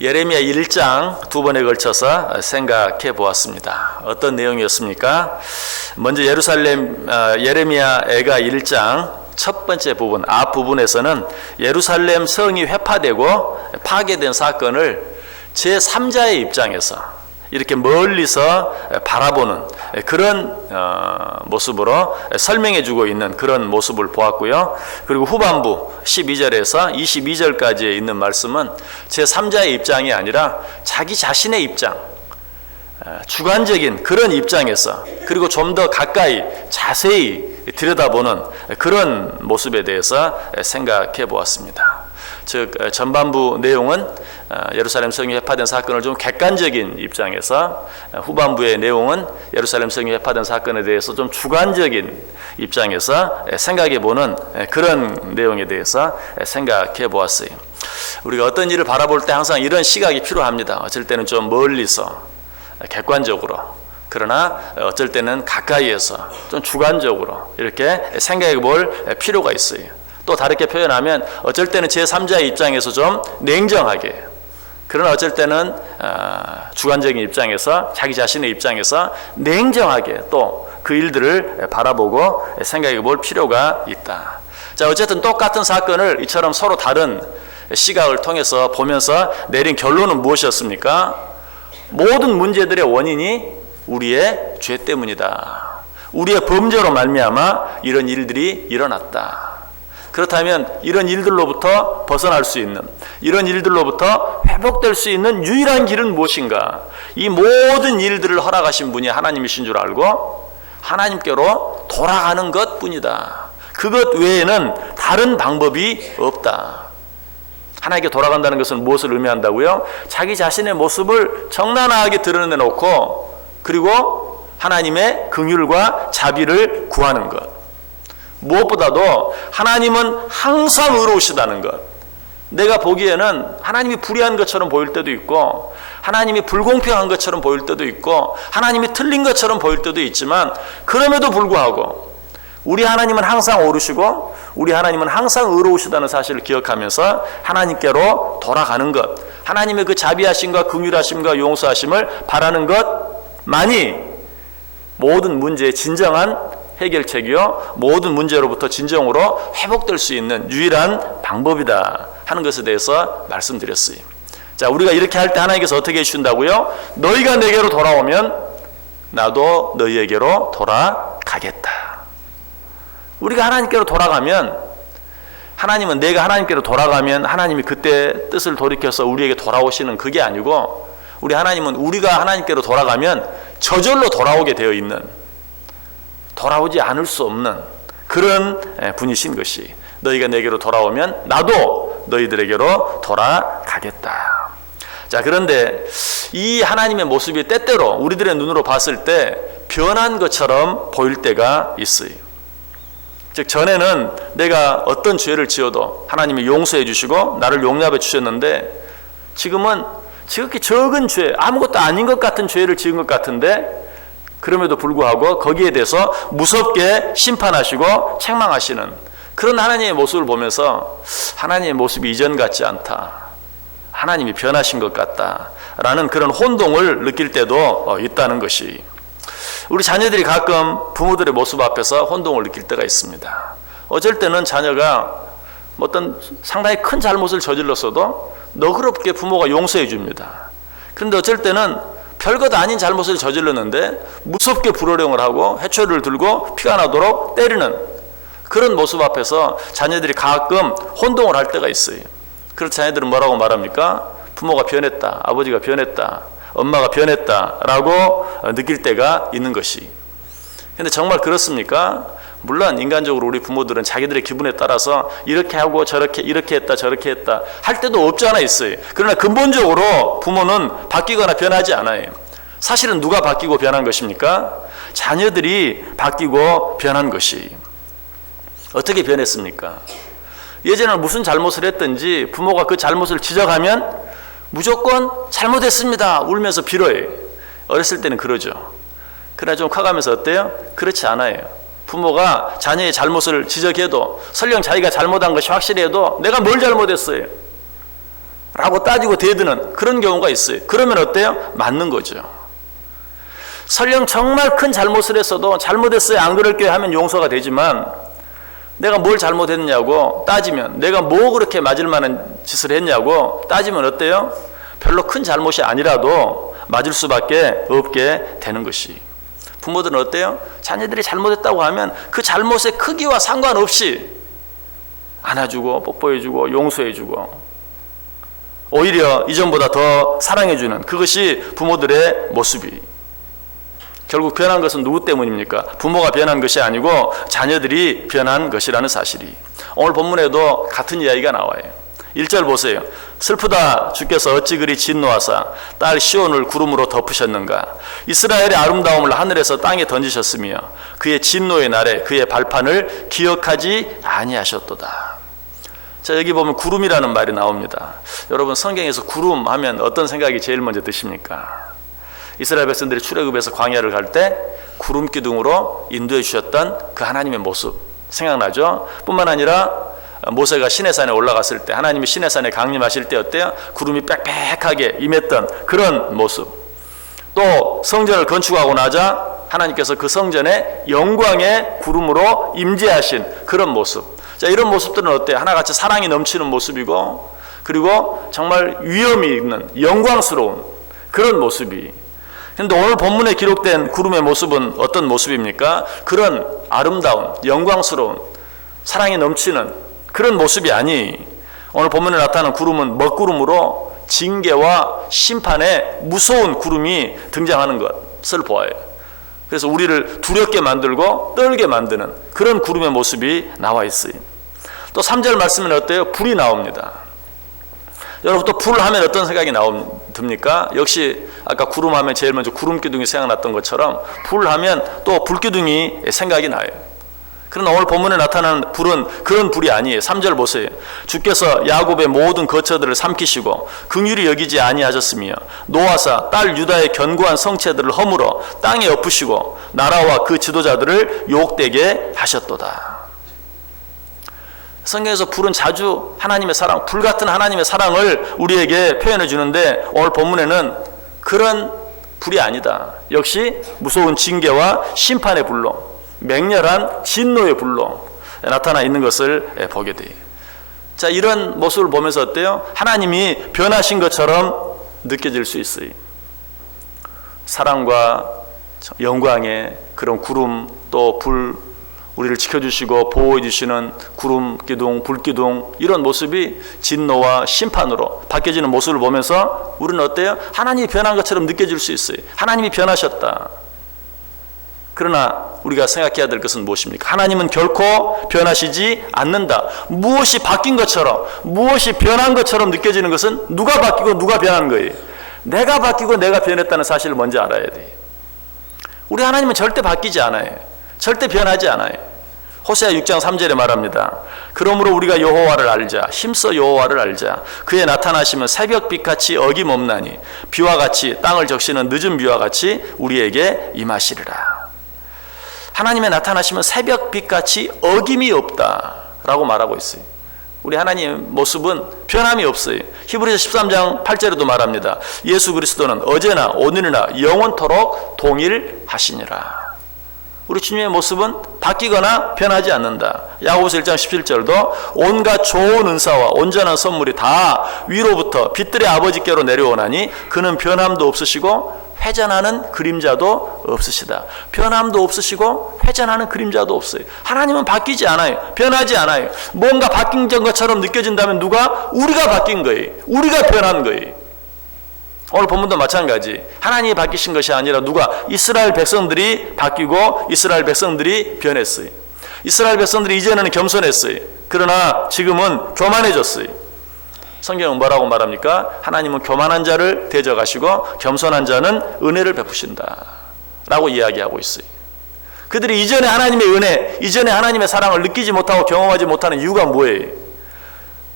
예레미야 1장 두 번에 걸쳐서 생각해 보았습니다. 어떤 내용이었습니까? 먼저 예레미야 애가 1장 첫 번째 부분, 앞부분에서는 예루살렘 성이 회파되고 파괴된 사건을 제3자의 입장에서 이렇게 멀리서 바라보는 그런 모습으로 설명해 주고 있는 그런 모습을 보았고요. 그리고 후반부 12절에서 22절까지에 있는 말씀은 제3자의 입장이 아니라 자기 자신의 입장, 주관적인 그런 입장에서, 그리고 좀 더 가까이 자세히 들여다보는 그런 모습에 대해서 생각해 보았습니다. 즉 전반부 내용은 예루살렘 성이 회파된 사건을 좀 객관적인 입장에서, 후반부의 내용은 예루살렘 성이 회파된 사건에 대해서 좀 주관적인 입장에서 생각해 보는 그런 내용에 대해서 생각해 보았어요. 우리가 어떤 일을 바라볼 때 항상 이런 시각이 필요합니다. 어쩔 때는 좀 멀리서 객관적으로, 그러나 어쩔 때는 가까이에서 좀 주관적으로 이렇게 생각해 볼 필요가 있어요. 또 다르게 표현하면 어쩔 때는 제3자의 입장에서 좀 냉정하게, 그러나 어쩔 때는 주관적인 입장에서, 자기 자신의 입장에서 냉정하게 또 그 일들을 바라보고 생각해 볼 필요가 있다. 자, 어쨌든 똑같은 사건을 이처럼 서로 다른 시각을 통해서 보면서 내린 결론은 무엇이었습니까? 모든 문제들의 원인이 우리의 죄 때문이다. 우리의 범죄로 말미암아 이런 일들이 일어났다. 그렇다면 이런 일들로부터 벗어날 수 있는, 이런 일들로부터 회복될 수 있는 유일한 길은 무엇인가? 이 모든 일들을 허락하신 분이 하나님이신 줄 알고 하나님께로 돌아가는 것뿐이다. 그것 외에는 다른 방법이 없다. 하나님께 돌아간다는 것은 무엇을 의미한다고요? 자기 자신의 모습을 적나라하게 드러내놓고, 그리고 하나님의 긍휼과 자비를 구하는 것. 무엇보다도 하나님은 항상 의로우시다는 것. 내가 보기에는 하나님이 불의한 것처럼 보일 때도 있고, 하나님이 불공평한 것처럼 보일 때도 있고, 하나님이 틀린 것처럼 보일 때도 있지만, 그럼에도 불구하고 우리 하나님은 항상 옳으시고 우리 하나님은 항상 의로우시다는 사실을 기억하면서 하나님께로 돌아가는 것, 하나님의 그 자비하심과 긍휼하심과 용서하심을 바라는 것만이 모든 문제의 진정한 해결책이요, 모든 문제로부터 진정으로 회복될 수 있는 유일한 방법이다 하는 것에 대해서 말씀드렸어요. 자, 우리가 이렇게 할 때 하나님께서 어떻게 해주신다고요? 너희가 내게로 돌아오면 나도 너희에게로 돌아가겠다. 우리가 하나님께로 돌아가면, 하나님은 내가 하나님께로 돌아가면 하나님이 그때 뜻을 돌이켜서 우리에게 돌아오시는 그게 아니고, 우리 하나님은 우리가 하나님께로 돌아가면 저절로 돌아오게 되어 있는, 돌아오지 않을 수 없는 그런 분이신 것이, 너희가 내게로 돌아오면 나도 너희들에게로 돌아가겠다. 자, 그런데 이 하나님의 모습이 때때로 우리들의 눈으로 봤을 때 변한 것처럼 보일 때가 있어요. 즉, 전에는 내가 어떤 죄를 지어도 하나님이 용서해 주시고 나를 용납해 주셨는데, 지금은 지극히 적은 죄, 아무것도 아닌 것 같은 죄를 지은 것 같은데, 그럼에도 불구하고 거기에 대해서 무섭게 심판하시고 책망하시는 그런 하나님의 모습을 보면서 하나님의 모습이 이전 같지 않다, 하나님이 변하신 것 같다 라는 그런 혼동을 느낄 때도 있다는 것이, 우리 자녀들이 가끔 부모들의 모습 앞에서 혼동을 느낄 때가 있습니다. 어쩔 때는 자녀가 어떤 상당히 큰 잘못을 저질렀어도 너그럽게 부모가 용서해 줍니다. 그런데 어쩔 때는 별것 아닌 잘못을 저질렀는데 무섭게 불호령을 하고 해초를 들고 피가 나도록 때리는 그런 모습 앞에서 자녀들이 가끔 혼동을 할 때가 있어요. 그래서 자녀들은 뭐라고 말합니까? 부모가 변했다, 아버지가 변했다, 엄마가 변했다라고 느낄 때가 있는 것이. 그런데 정말 그렇습니까? 물론 인간적으로 우리 부모들은 자기들의 기분에 따라서 이렇게 하고 저렇게, 이렇게 했다 저렇게 했다 할 때도 없지 않아 있어요. 그러나 근본적으로 부모는 바뀌거나 변하지 않아요. 사실은 누가 바뀌고 변한 것입니까? 자녀들이 바뀌고 변한 것이. 어떻게 변했습니까? 예전에는 무슨 잘못을 했든지 부모가 그 잘못을 지적하면 무조건 잘못했습니다 울면서 빌어요. 어렸을 때는 그러죠. 그러나 좀 커가면서 어때요? 그렇지 않아요. 부모가 자녀의 잘못을 지적해도, 설령 자기가 잘못한 것이 확실해도 내가 뭘 잘못했어요? 라고 따지고 대드는 그런 경우가 있어요. 그러면 어때요? 맞는 거죠. 설령 정말 큰 잘못을 했어도 잘못했어요, 안 그럴게요 하면 용서가 되지만, 내가 뭘 잘못했냐고 따지면, 내가 뭐 그렇게 맞을 만한 짓을 했냐고 따지면 어때요? 별로 큰 잘못이 아니라도 맞을 수밖에 없게 되는 것이. 부모들은 어때요? 자녀들이 잘못했다고 하면 그 잘못의 크기와 상관없이 안아주고 뽀뽀해주고 용서해주고 오히려 이전보다 더 사랑해주는, 그것이 부모들의 모습이. 결국 변한 것은 누구 때문입니까? 부모가 변한 것이 아니고 자녀들이 변한 것이라는 사실이. 오늘 본문에도 같은 이야기가 나와요. 1절 보세요. 슬프다 주께서 어찌 그리 진노하사 딸 시온을 구름으로 덮으셨는가. 이스라엘의 아름다움을 하늘에서 땅에 던지셨으며 그의 진노의 날에 그의 발판을 기억하지 아니하셨도다. 자, 여기 보면 구름이라는 말이 나옵니다. 여러분, 성경에서 구름 하면 어떤 생각이 제일 먼저 드십니까? 이스라엘 백성들이 출애굽에서 광야를 갈 때 구름 기둥으로 인도해 주셨던 그 하나님의 모습 생각나죠? 뿐만 아니라 모세가 시내산에 올라갔을 때, 하나님이 시내산에 강림하실 때 어때요? 구름이 빽빽하게 임했던 그런 모습. 또 성전을 건축하고 나자 하나님께서 그 성전에 영광의 구름으로 임재하신 그런 모습. 자, 이런 모습들은 어때요? 하나같이 사랑이 넘치는 모습이고, 그리고 정말 위엄이 있는 영광스러운 그런 모습이. 그런데 오늘 본문에 기록된 구름의 모습은 어떤 모습입니까? 그런 아름다운 영광스러운 사랑이 넘치는 그런 모습이 아니, 오늘 본문에 나타나는 구름은 먹구름으로 징계와 심판의 무서운 구름이 등장하는 것을 보아요. 그래서 우리를 두렵게 만들고 떨게 만드는 그런 구름의 모습이 나와 있어요. 또 3절 말씀은 어때요? 불이 나옵니다. 여러분, 또 불 하면 어떤 생각이 듭니까? 역시 아까 구름 하면 제일 먼저 구름 기둥이 생각났던 것처럼 불 하면 또 불 기둥이 생각이 나요. 그러나 오늘 본문에 나타나는 불은 그런 불이 아니에요. 3절 보세요. 주께서 야곱의 모든 거처들을 삼키시고 긍휼히 여기지 아니하셨으며 노아사 딸 유다의 견고한 성체들을 허물어 땅에 엎으시고 나라와 그 지도자들을 욕되게 하셨도다. 성경에서 불은 자주 하나님의 사랑, 불 같은 하나님의 사랑을 우리에게 표현해 주는데, 오늘 본문에는 그런 불이 아니다. 역시 무서운 징계와 심판의 불로, 맹렬한 진노의 불로 나타나 있는 것을 보게 돼요. 자, 이런 모습을 보면서 어때요? 하나님이 변하신 것처럼 느껴질 수 있어요. 사랑과 영광의 그런 구름, 또 불, 우리를 지켜주시고 보호해 주시는 구름 기둥, 불 기둥, 이런 모습이 진노와 심판으로 바뀌어지는 모습을 보면서 우리는 어때요? 하나님이 변한 것처럼 느껴질 수 있어요. 하나님이 변하셨다. 그러나 우리가 생각해야 될 것은 무엇입니까? 하나님은 결코 변하시지 않는다. 무엇이 바뀐 것처럼, 무엇이 변한 것처럼 느껴지는 것은 누가 바뀌고 누가 변한 거예요? 내가 바뀌고 내가 변했다는 사실을 먼저 알아야 돼요. 우리 하나님은 절대 바뀌지 않아요. 절대 변하지 않아요. 호세아 6장 3절에 말합니다. 그러므로 우리가 여호와를 알자. 힘써 여호와를 알자. 그의 나타나심은 새벽빛같이 어김없나니 비와 같이 땅을 적시는 늦은 비와 같이 우리에게 임하시리라. 하나님의 나타나심은 새벽빛같이 어김이 없다라고 말하고 있어요. 우리 하나님의 모습은 변함이 없어요. 히브리서 13장 8절에도 말합니다. 예수 그리스도는 어제나 오늘이나 영원토록 동일하시니라. 우리 주님의 모습은 바뀌거나 변하지 않는다. 야고보서 1장 17절도 온갖 좋은 은사와 온전한 선물이 다 위로부터 빛들의 아버지께로 내려오나니 그는 변함도 없으시고 회전하는 그림자도 없으시다. 변함도 없으시고 회전하는 그림자도 없어요. 하나님은 바뀌지 않아요. 변하지 않아요. 뭔가 바뀐 것처럼 느껴진다면 누가? 우리가 바뀐 거예요. 우리가 변한 거예요. 오늘 본문도 마찬가지. 하나님이 바뀌신 것이 아니라 누가? 이스라엘 백성들이 바뀌고 이스라엘 백성들이 변했어요. 이스라엘 백성들이 이전에는 겸손했어요. 그러나 지금은 교만해졌어요. 성경은 뭐라고 말합니까? 하나님은 교만한 자를 대적하시고 겸손한 자는 은혜를 베푸신다 라고 이야기하고 있어요. 그들이 이전에 하나님의 은혜, 이전에 하나님의 사랑을 느끼지 못하고 경험하지 못하는 이유가 뭐예요?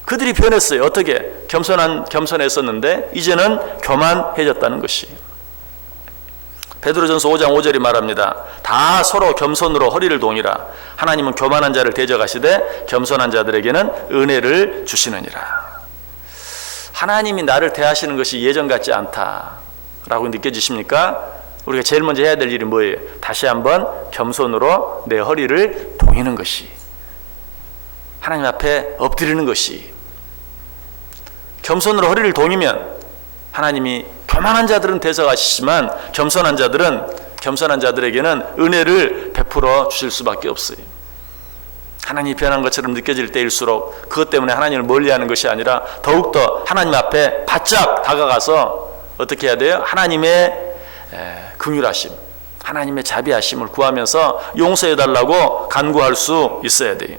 그들이 변했어요. 어떻게? 겸손했었는데 이제는 교만해졌다는 것이. 베드로전서 5장 5절이 말합니다. 다 서로 겸손으로 허리를 동이라. 하나님은 교만한 자를 대적하시되 겸손한 자들에게는 은혜를 주시느니라. 하나님이 나를 대하시는 것이 예전 같지 않다라고 느껴지십니까? 우리가 제일 먼저 해야 될 일이 뭐예요? 다시 한번 겸손으로 내 허리를 동이는 것이, 하나님 앞에 엎드리는 것이. 겸손으로 허리를 동이면 하나님이 교만한 자들은 대적하시지만 겸손한 자들에게는 은혜를 베풀어 주실 수밖에 없어요. 하나님이 변한 것처럼 느껴질 때일수록 그것 때문에 하나님을 멀리하는 것이 아니라 더욱더 하나님 앞에 바짝 다가가서 어떻게 해야 돼요? 하나님의 긍휼하심, 하나님의 자비하심을 구하면서 용서해달라고 간구할 수 있어야 돼요.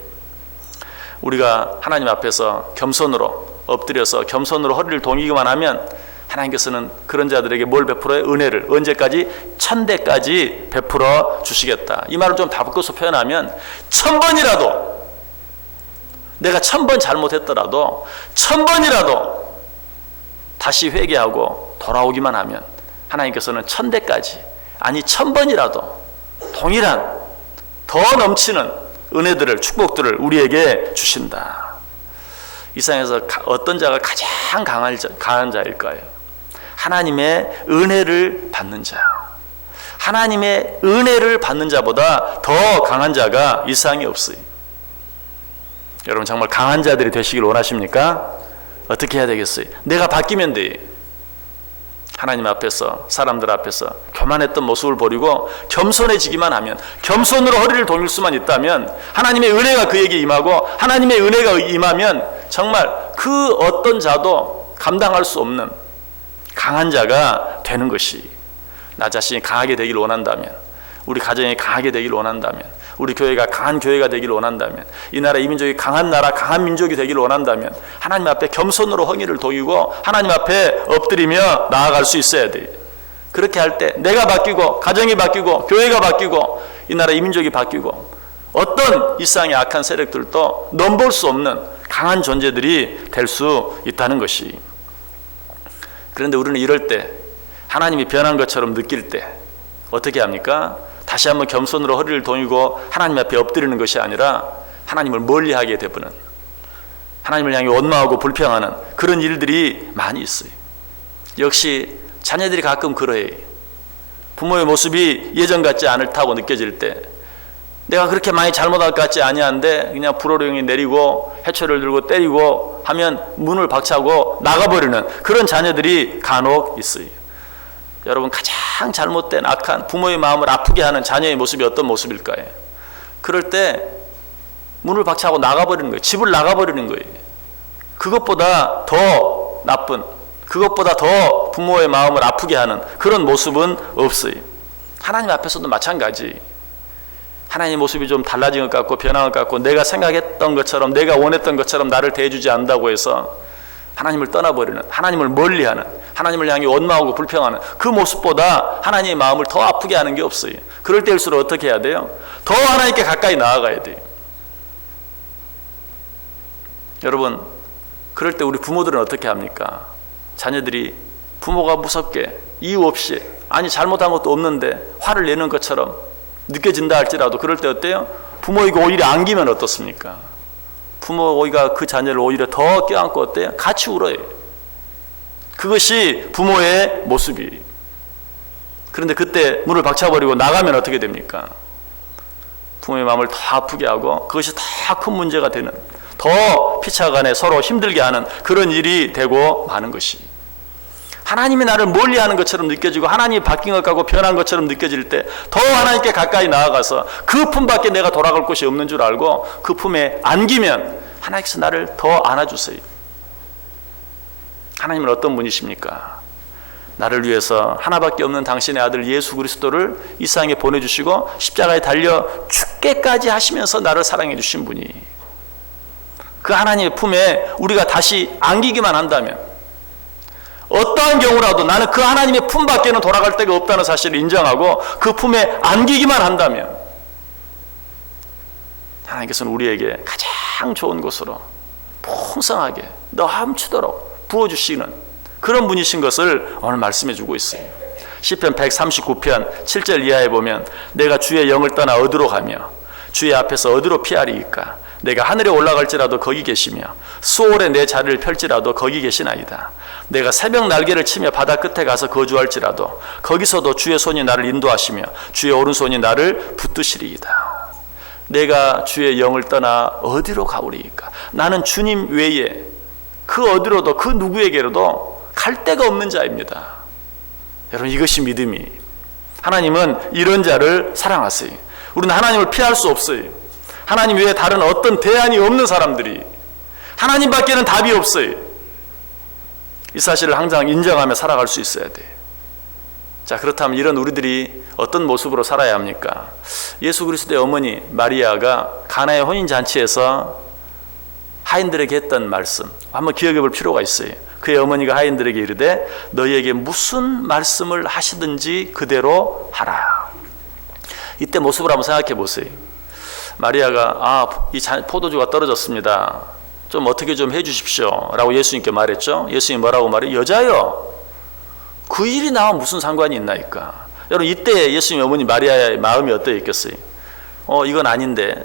우리가 하나님 앞에서 겸손으로 엎드려서 겸손으로 허리를 동이기만 하면 하나님께서는 그런 자들에게 뭘 베풀어요? 은혜를. 언제까지? 1000대까지 베풀어 주시겠다. 이 말을 좀 바꿔서 표현하면 1000번이라도, 내가 1000번 잘못했더라도 1000번이라도 다시 회개하고 돌아오기만 하면 하나님께서는 1000대까지, 아니 1000번이라도 동일한 더 넘치는 은혜들을, 축복들을 우리에게 주신다. 이 세상에서 어떤 자가 가장 강한 자일까요? 하나님의 은혜를 받는 자. 하나님의 은혜를 받는 자보다 더 강한 자가 이 세상에 없어요. 여러분 정말 강한 자들이 되시길 원하십니까? 어떻게 해야 되겠어요? 내가 바뀌면 돼. 하나님 앞에서, 사람들 앞에서 교만했던 모습을 버리고 겸손해지기만 하면, 겸손으로 허리를 동일 수만 있다면 하나님의 은혜가 그에게 임하고, 하나님의 은혜가 임하면 정말 그 어떤 자도 감당할 수 없는 강한 자가 되는 것이, 나 자신이 강하게 되길 원한다면, 우리 가정이 강하게 되길 원한다면, 우리 교회가 강한 교회가 되길 원한다면, 이 나라 이 민족이 강한 나라, 강한 민족이 되길 원한다면 하나님 앞에 겸손으로 허리를 동이고 하나님 앞에 엎드리며 나아갈 수 있어야 돼요. 그렇게 할 때 내가 바뀌고, 가정이 바뀌고, 교회가 바뀌고, 이 나라 이 민족이 바뀌고, 어떤 이 세상의 악한 세력들도 넘볼 수 없는 강한 존재들이 될 수 있다는 것이. 그런데 우리는 이럴 때, 하나님이 변한 것처럼 느낄 때 어떻게 합니까? 다시 한번 겸손으로 허리를 동이고 하나님 앞에 엎드리는 것이 아니라 하나님을 멀리하게 되버는, 하나님을 향해 원망하고 불평하는 그런 일들이 많이 있어요. 역시 자녀들이 가끔 그러해요. 부모의 모습이 예전 같지 않다고 느껴질 때, 내가 그렇게 많이 잘못할 것 같지 아니한데 그냥 불호령이 내리고 해초를 들고 때리고 하면 문을 박차고 나가버리는 그런 자녀들이 간혹 있어요. 여러분, 가장 잘못된 악한 부모의 마음을 아프게 하는 자녀의 모습이 어떤 모습일까요? 그럴 때 문을 박차고 나가버리는 거예요. 집을 나가버리는 거예요. 그것보다 더 나쁜, 그것보다 더 부모의 마음을 아프게 하는 그런 모습은 없어요. 하나님 앞에서도 마찬가지. 하나님의 모습이 좀 달라진 것 같고 변한 것 같고, 내가 생각했던 것처럼, 내가 원했던 것처럼 나를 대해주지 않는다고 해서 하나님을 떠나버리는, 하나님을 멀리하는, 하나님을 향해 원망하고 불평하는 그 모습보다 하나님의 마음을 더 아프게 하는 게 없어요. 그럴 때일수록 어떻게 해야 돼요? 더 하나님께 가까이 나아가야 돼요. 여러분, 그럴 때 우리 부모들은 어떻게 합니까? 자녀들이 부모가 무섭게 이유 없이, 아니 잘못한 것도 없는데 화를 내는 것처럼 느껴진다 할지라도 그럴 때 어때요? 부모에게 오히려 안기면 어떻습니까? 부모가 그 자녀를 오히려 더 껴안고 어때요? 같이 울어요. 그것이 부모의 모습이에요. 그런데 그때 문을 박차버리고 나가면 어떻게 됩니까? 부모의 마음을 더 아프게 하고 그것이 더 큰 문제가 되는, 더 피차간에 서로 힘들게 하는 그런 일이 되고 마는 것이. 하나님이 나를 멀리하는 것처럼 느껴지고 하나님이 바뀐 것 같고 변한 것처럼 느껴질 때 더 하나님께 가까이 나아가서 그 품밖에 내가 돌아갈 곳이 없는 줄 알고 그 품에 안기면 하나님께서 나를 더 안아주세요. 하나님은 어떤 분이십니까? 나를 위해서 하나밖에 없는 당신의 아들 예수 그리스도를 이 세상에 보내주시고 십자가에 달려 죽게까지 하시면서 나를 사랑해 주신 분이, 그 하나님의 품에 우리가 다시 안기기만 한다면, 어떠한 경우라도 나는 그 하나님의 품 밖에는 돌아갈 데가 없다는 사실을 인정하고 그 품에 안기기만 한다면 하나님께서는 우리에게 가장 좋은 곳으로 풍성하게 넘치도록 부어주시는 그런 분이신 것을 오늘 말씀해 주고 있어요. 시편 139편 7절 이하에 보면, 내가 주의 영을 떠나 어디로 가며 주의 앞에서 어디로 피하리이까? 내가 하늘에 올라갈지라도 거기 계시며 수월에 내 자리를 펼지라도 거기 계시나이다. 내가 새벽 날개를 치며 바다 끝에 가서 거주할지라도 거기서도 주의 손이 나를 인도하시며 주의 오른손이 나를 붙드시리이다. 내가 주의 영을 떠나 어디로 가오리이까? 나는 주님 외에 그 어디로도 그 누구에게로도 갈 데가 없는 자입니다. 여러분, 이것이 믿음이. 하나님은 이런 자를 사랑하세요. 우리는 하나님을 피할 수 없어요. 하나님 외에 다른 어떤 대안이 없는 사람들이, 하나님밖에는 답이 없어요. 이 사실을 항상 인정하며 살아갈 수 있어야 돼요. 자, 그렇다면 이런 우리들이 어떤 모습으로 살아야 합니까? 예수 그리스도의 어머니 마리아가 가나의 혼인잔치에서 하인들에게 했던 말씀 한번 기억해 볼 필요가 있어요. 그의 어머니가 하인들에게 이르되 너희에게 무슨 말씀을 하시든지 그대로 하라. 이때 모습을 한번 생각해 보세요. 마리아가 이 포도주가 떨어졌습니다. 좀 어떻게 좀 해주십시오 라고 예수님께 말했죠. 예수님이 뭐라고 말해요? 여자여, 그 일이 나와 무슨 상관이 있나이까. 여러분, 이때 예수님 어머니 마리아의 마음이 어떠했겠어요? 이건 아닌데,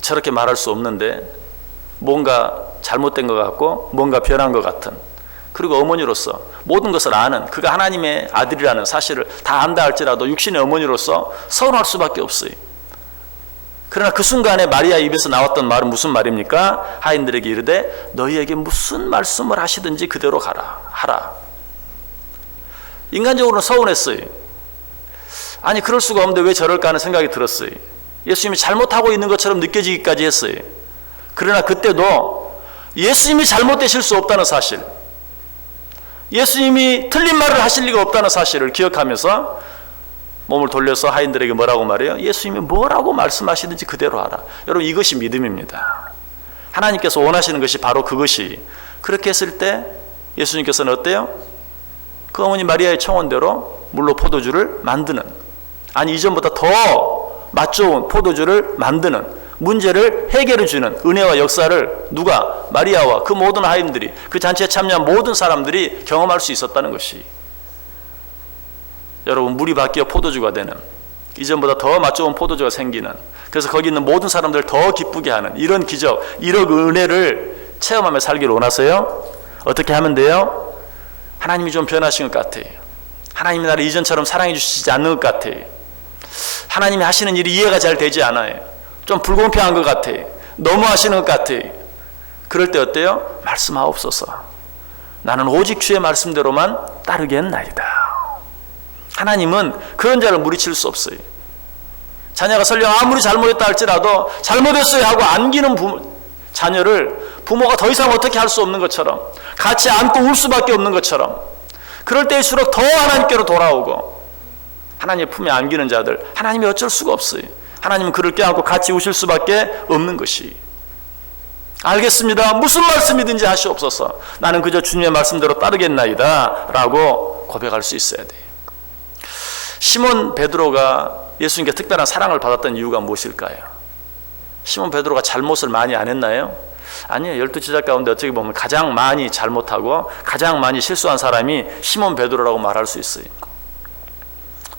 저렇게 말할 수 없는데, 뭔가 잘못된 것 같고 뭔가 변한 것 같은, 그리고 어머니로서 모든 것을 아는, 그가 하나님의 아들이라는 사실을 다 안다 할지라도 육신의 어머니로서 서운할 수밖에 없어요. 그러나 그 순간에 마리아 입에서 나왔던 말은 무슨 말입니까? 하인들에게 이르되 너희에게 무슨 말씀을 하시든지 그대로 하라. 인간적으로는 서운했어요. 아니, 그럴 수가 없는데 왜 저럴까 하는 생각이 들었어요. 예수님이 잘못하고 있는 것처럼 느껴지기까지 했어요. 그러나 그때도 예수님이 잘못되실 수 없다는 사실, 예수님이 틀린 말을 하실 리가 없다는 사실을 기억하면서 몸을 돌려서 하인들에게 뭐라고 말해요? 예수님이 뭐라고 말씀하시든지 그대로 하라. 여러분, 이것이 믿음입니다. 하나님께서 원하시는 것이 바로 그것이. 그렇게 했을 때 예수님께서는 어때요? 그 어머니 마리아의 청원대로 물로 포도주를 만드는, 아니 이전보다 더 맛 좋은 포도주를 만드는, 문제를 해결해 주는 은혜와 역사를 누가? 마리아와 그 모든 하인들이, 그 잔치에 참여한 모든 사람들이 경험할 수 있었다는 것이, 여러분, 물이 바뀌어 포도주가 되는, 이전보다 더 맛 좋은 포도주가 생기는, 그래서 거기 있는 모든 사람들을 더 기쁘게 하는 이런 기적, 이런 은혜를 체험하며 살기를 원하세요? 어떻게 하면 돼요? 하나님이 좀 변하신 것 같아요. 하나님이 나를 이전처럼 사랑해 주시지 않는 것 같아요. 하나님이 하시는 일이 이해가 잘 되지 않아요. 좀 불공평한 것 같아요. 너무 하시는 것 같아요. 그럴 때 어때요? 말씀하옵소서. 나는 오직 주의 말씀대로만 따르겠나이다. 하나님은 그런 자를 무리칠 수 없어요. 자녀가 설령 아무리 잘못했다 할지라도 잘못했어요 하고 안기는 자녀를 부모가 더 이상 어떻게 할 수 없는 것처럼, 같이 안고 울 수밖에 없는 것처럼, 그럴 때일수록 더 하나님께로 돌아오고 하나님의 품에 안기는 자들, 하나님이 어쩔 수가 없어요. 하나님은 그를 껴안고 같이 우실 수밖에 없는 것이, 알겠습니다, 무슨 말씀이든지 하시옵소서, 나는 그저 주님의 말씀대로 따르겠나이다 라고 고백할 수 있어야 돼요. 시몬 베드로가 예수님께 특별한 사랑을 받았던 이유가 무엇일까요? 시몬 베드로가 잘못을 많이 안 했나요? 아니에요. 12제자 가운데 어떻게 보면 가장 많이 잘못하고 가장 많이 실수한 사람이 시몬 베드로라고 말할 수 있어요.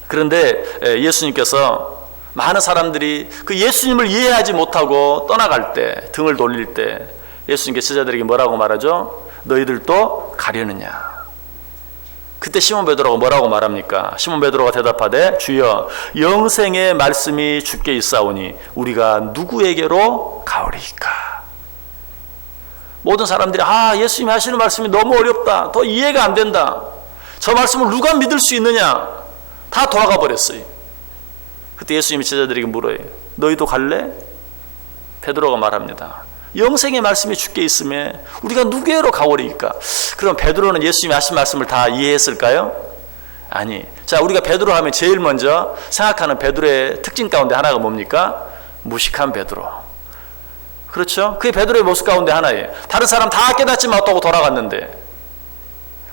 그런데 예수님께서 많은 사람들이 그 예수님을 이해하지 못하고 떠나갈 때, 등을 돌릴 때 예수님께 제자들에게 뭐라고 말하죠? 너희들도 가려느냐? 그때 시몬 베드로가 뭐라고 말합니까? 시몬 베드로가 대답하되 주여, 영생의 말씀이 주께 있사오니 우리가 누구에게로 가오리이까? 모든 사람들이 예수님이 하시는 말씀이 너무 어렵다, 더 이해가 안 된다, 저 말씀을 누가 믿을 수 있느냐, 다 돌아가 버렸어요. 그때 예수님이 제자들에게 물어요. 너희도 갈래? 베드로가 말합니다. 영생의 말씀이 주께 있음에 우리가 누구에게로 가오리이까? 그럼 베드로는 예수님이 하신 말씀을 다 이해했을까요? 아니. 자, 우리가 베드로 하면 제일 먼저 생각하는 베드로의 특징 가운데 하나가 뭡니까? 무식한 베드로. 그렇죠? 그게 베드로의 모습 가운데 하나예요. 다른 사람 다 깨닫지 못하고 돌아갔는데,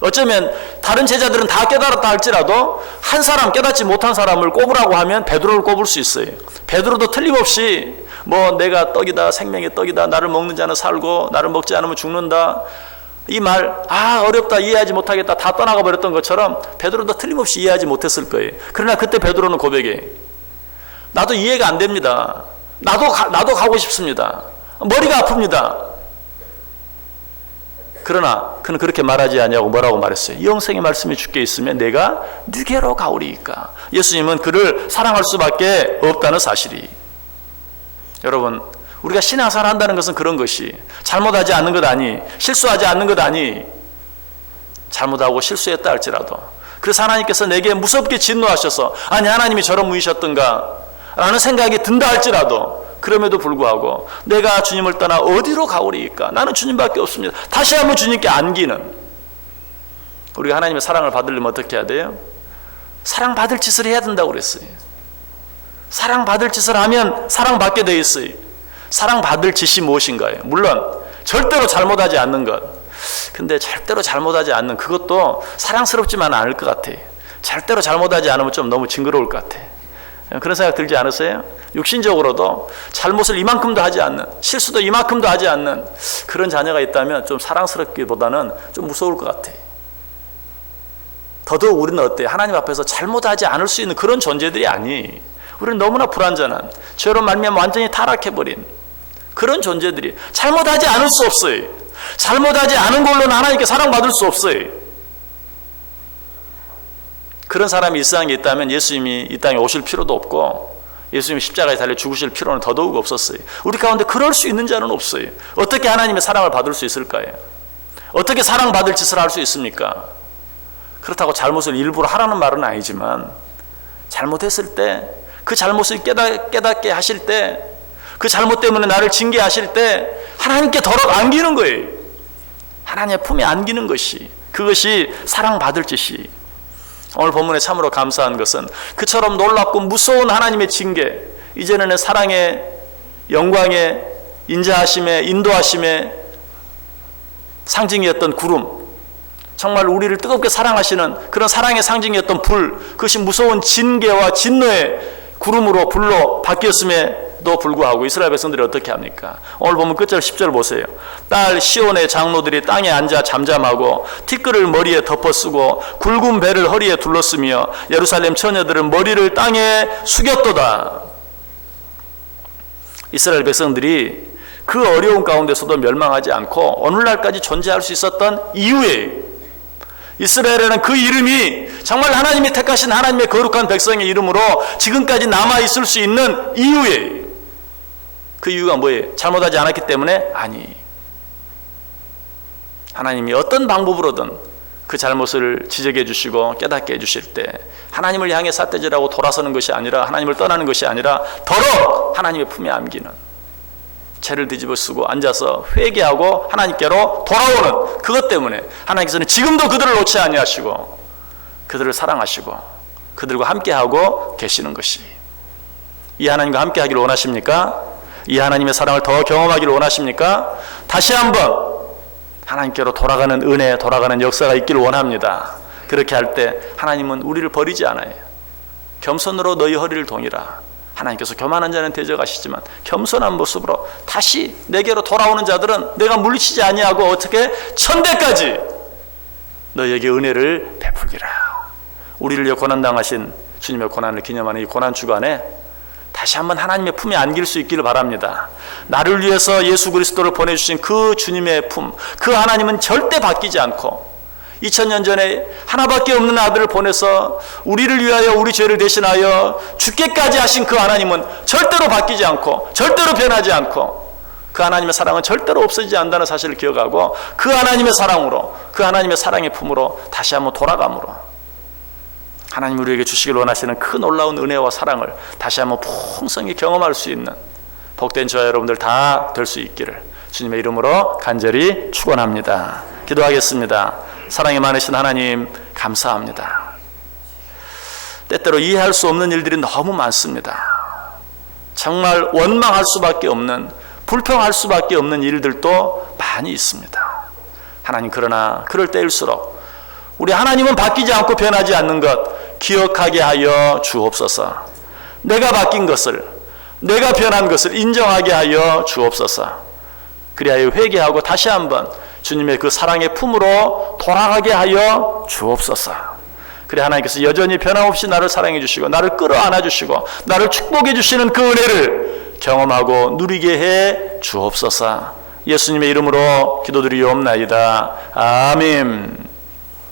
어쩌면 다른 제자들은 다 깨달았다 할지라도 한 사람, 깨닫지 못한 사람을 꼽으라고 하면 베드로를 꼽을 수 있어요. 베드로도 틀림없이 내가 떡이다, 생명의 떡이다, 나를 먹는 자는 살고 나를 먹지 않으면 죽는다, 이 말 어렵다, 이해하지 못하겠다, 다 떠나가 버렸던 것처럼 베드로도 틀림없이 이해하지 못했을 거예요. 그러나 그때 베드로는 고백해. 나도 이해가 안 됩니다. 나도 가고 싶습니다. 머리가 아픕니다. 그러나 그는 그렇게 말하지 아니하고 뭐라고 말했어요? 영생의 말씀이 주께 있으면 내가 누게로 가오리이까. 예수님은 그를 사랑할 수밖에 없다는 사실이. 여러분, 우리가 신앙생활 한다는 것은 그런 것이 잘못하지 않는 것 아니, 실수하지 않는 것 아니, 잘못하고 실수했다 할지라도 그래서 하나님께서 내게 무섭게 진노하셔서 아니 하나님이 저런 분이셨던가 라는 생각이 든다 할지라도 그럼에도 불구하고 내가 주님을 떠나 어디로 가오리이까? 나는 주님밖에 없습니다. 다시 한번 주님께 안기는. 우리가 하나님의 사랑을 받으려면 어떻게 해야 돼요? 사랑받을 짓을 해야 된다고 그랬어요. 사랑받을 짓을 하면 사랑받게 돼 있어요. 사랑받을 짓이 무엇인가요? 물론 절대로 잘못하지 않는 것. 근데 절대로 잘못하지 않는 그것도 사랑스럽지만 않을 것 같아요. 절대로 잘못하지 않으면 좀 너무 징그러울 것 같아요. 그런 생각 들지 않으세요? 육신적으로도 잘못을 이만큼도 하지 않는, 실수도 이만큼도 하지 않는 그런 자녀가 있다면 좀 사랑스럽기보다는 좀 무서울 것 같아요. 더더욱 우리는 어때요? 하나님 앞에서 잘못하지 않을 수 있는 그런 존재들이 아니. 우리는 너무나 불완전한, 죄로 말미암아 완전히 타락해버린 그런 존재들이 잘못하지 않을 수 없어요. 잘못하지 않은 걸로는 하나님께 사랑받을 수 없어요. 그런 사람이 이 세상에 있다면 예수님이 이 땅에 오실 필요도 없고 예수님이 십자가에 달려 죽으실 필요는 더더욱 없었어요. 우리 가운데 그럴 수 있는 자는 없어요. 어떻게 하나님의 사랑을 받을 수 있을까요? 어떻게 사랑받을 짓을 할 수 있습니까? 그렇다고 잘못을 일부러 하라는 말은 아니지만 잘못했을 때 그 잘못을 깨닫게 하실 때 그 잘못 때문에 나를 징계하실 때 하나님께 더럽 안기는 거예요. 하나님의 품에 안기는 것이, 그것이 사랑받을 짓이. 오늘 본문에 참으로 감사한 것은 그처럼 놀랍고 무서운 하나님의 징계, 이전에는 사랑의, 영광의, 인자하심의, 인도하심의 상징이었던 구름, 정말 우리를 뜨겁게 사랑하시는 그런 사랑의 상징이었던 불, 그것이 무서운 징계와 진노의 구름으로 불로 바뀌었음에도 불구하고 이스라엘 백성들이 어떻게 합니까? 오늘 보면 끝절 10절 보세요. 딸 시온의 장로들이 땅에 앉아 잠잠하고 티끌을 머리에 덮어쓰고 굵은 배를 허리에 둘렀으며 예루살렘 처녀들은 머리를 땅에 숙였도다. 이스라엘 백성들이 그 어려운 가운데서도 멸망하지 않고 오늘날까지 존재할 수 있었던 이유에, 이스라엘에는 그 이름이 정말 하나님이 택하신 하나님의 거룩한 백성의 이름으로 지금까지 남아있을 수 있는 이유에, 그 이유가 뭐예요? 잘못하지 않았기 때문에? 아니, 하나님이 어떤 방법으로든 그 잘못을 지적해 주시고 깨닫게 해 주실 때 하나님을 향해 삿대질하고 돌아서는 것이 아니라, 하나님을 떠나는 것이 아니라 더러 하나님의 품에 안기는, 죄를 뒤집어 쓰고 앉아서 회개하고 하나님께로 돌아오는 그것 때문에 하나님께서는 지금도 그들을 놓지 아니하시고 그들을 사랑하시고 그들과 함께하고 계시는 것이. 이 하나님과 함께하기를 원하십니까? 이 하나님의 사랑을 더 경험하기를 원하십니까? 다시 한번 하나님께로 돌아가는 은혜, 돌아가는 역사가 있기를 원합니다. 그렇게 할 때 하나님은 우리를 버리지 않아요. 겸손으로 너희 허리를 동이라. 하나님께서 교만한 자는 대적하시지만 겸손한 모습으로 다시 내게로 돌아오는 자들은 내가 물리치지 아니하고 어떻게 천대까지 너희에게 은혜를 베풀기라. 우리를 위해 고난당하신 주님의 고난을 기념하는 이 고난 주간에 다시 한번 하나님의 품에 안길 수 있기를 바랍니다. 나를 위해서 예수 그리스도를 보내주신 그 주님의 품, 그 하나님은 절대 바뀌지 않고 2000년 전에 하나밖에 없는 아들을 보내서 우리를 위하여 우리 죄를 대신하여 죽게까지 하신 그 하나님은 절대로 바뀌지 않고 절대로 변하지 않고 그 하나님의 사랑은 절대로 없어지지 않는다는 사실을 기억하고 그 하나님의 사랑으로, 그 하나님의 사랑의 품으로 다시 한번 돌아감으로 하나님 우리에게 주시길 원하시는 그 놀라운 은혜와 사랑을 다시 한번 풍성히 경험할 수 있는 복된 저와 여러분들 다 될 수 있기를 주님의 이름으로 간절히 축원합니다. 기도하겠습니다. 사랑이 많으신 하나님 감사합니다. 때때로 이해할 수 없는 일들이 너무 많습니다. 정말 원망할 수밖에 없는, 불평할 수밖에 없는 일들도 많이 있습니다. 하나님, 그러나 그럴 때일수록 우리 하나님은 바뀌지 않고 변하지 않는 것 기억하게 하여 주옵소서. 내가 바뀐 것을, 내가 변한 것을 인정하게 하여 주옵소서. 그리하여 회개하고 다시 한번 주님의 그 사랑의 품으로 돌아가게 하여 주옵소서. 그래 하나님께서 여전히 변함없이 나를 사랑해 주시고 나를 끌어안아 주시고 나를 축복해 주시는 그 은혜를 경험하고 누리게 해 주옵소서. 예수님의 이름으로 기도드리옵나이다. 아멘.